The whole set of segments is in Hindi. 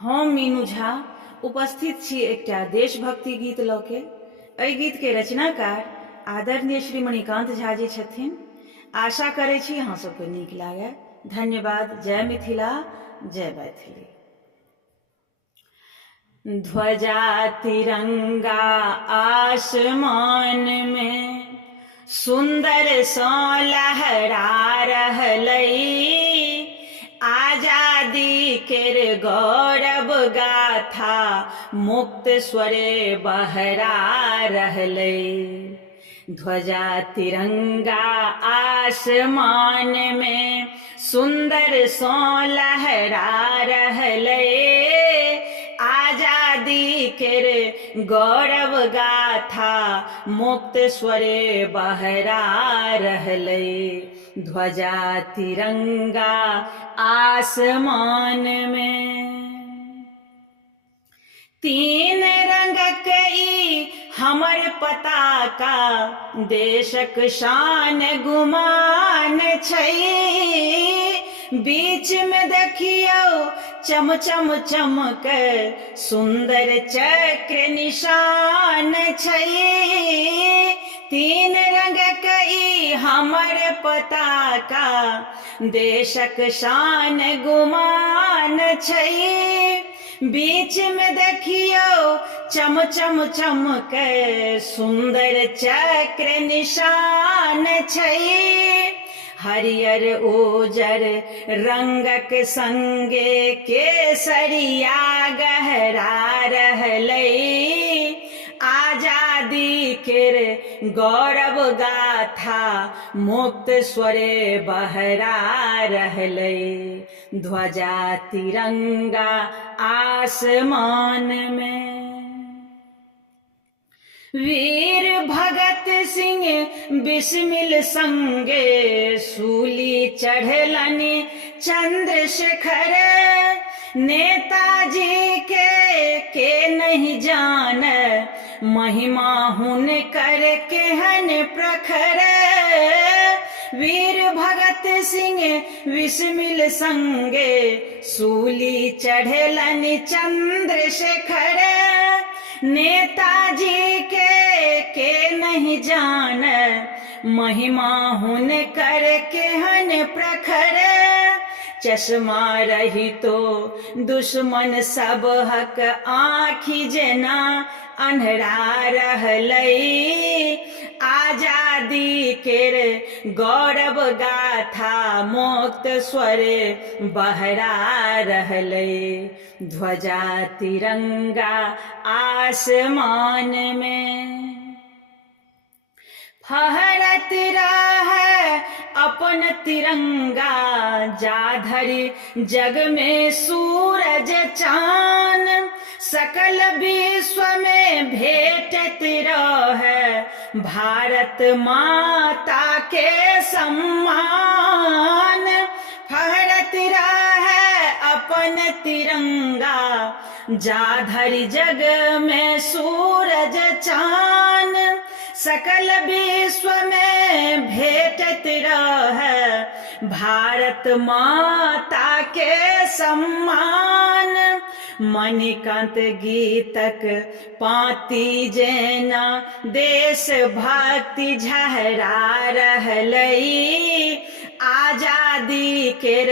हम मीनू झा उपस्थित छी एकटा देशभक्ति गीत लऽ के। एहि गीत के रचनाकार आदरणीय श्री मणिकांत झा जी छथिन। आशा करै छी अहाँ सबके नीक लागै। धन्यवाद। जय मिथिला, जय मैथिली। ध्वजा तिरंगा आसमान में सुंदर सा लहरा रहलै। आजादी केर गौरव गाथा मुक्त स्वरे बहरा रहलै। ध्वजा तिरंगा आसमान में सुंदर सा लहरा रहलै। आजादी केर गौरव गाथा मुक्त स्वरे बहरा रहलै। ध्वजा तिरंगा आसमान में तीन रंगक ई हमर पताका देशक शान गुमान छै। बीच में देखियो चम चम चमक सुंदर चक्र निशान छै। तीन रंगक ई हमर पताका देशक शान गुमान छै। बीच में देखियो चम चम चमक सुंदर चक्र निशान छै। हरियर उजर रंगक संगे केसरिया गहरा रहलै। आजादी केर गौरव गाथा मुक्त स्वरे बहरा रहलै। ध्वजा तिरंगा आसमान में वीर भगत सिंह बिस्मिल संगे सूली चढ़लनि चंद्रशेखर। नेताजी के नहीं जान महिमा हुनकर केहन प्रखर। वीर भगत सिंह बिस्मिल संगे सूली चढ़लनि चंद्रशेखर। नेताजी के नहीं जान महिमा हुनकर केहन प्रखर। चश्मा रहितो दुश्मन सबहक आँखि जेना अन्हरा रहलै। आजादी केर गौरव गाथा मुक्त स्वरे बहरा रहलै। ध्वजा तिरंगा आसमान में फहरत रहे अपन तिरंगा जाधरि जग में सूरज चान। सकल विश्व में भेटत रहे भारत माता के सम्मान। फहरत रहे अपन तिरंगा जाधरि जग में सूरज चान। सकल विश्व में भेटत रहे भारत माता के सम्मान। मणिकांत गीतक पाती जेना देश भक्ति झहरा रहलै। आजादी केर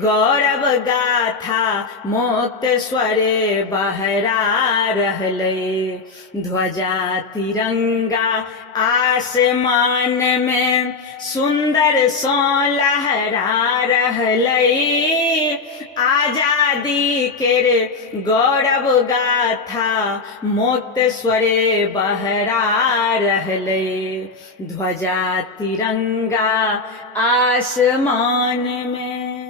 गौरव गाथा मुक्त स्वरे बहरा रहलै। ध्वजा तिरंगा आसमान में सुंदर सा लहरा रहलै। आजादी केर गौरव गाथा मुक्त स्वरे बहरा रहलै। ध्वजा तिरंगा आसमान में।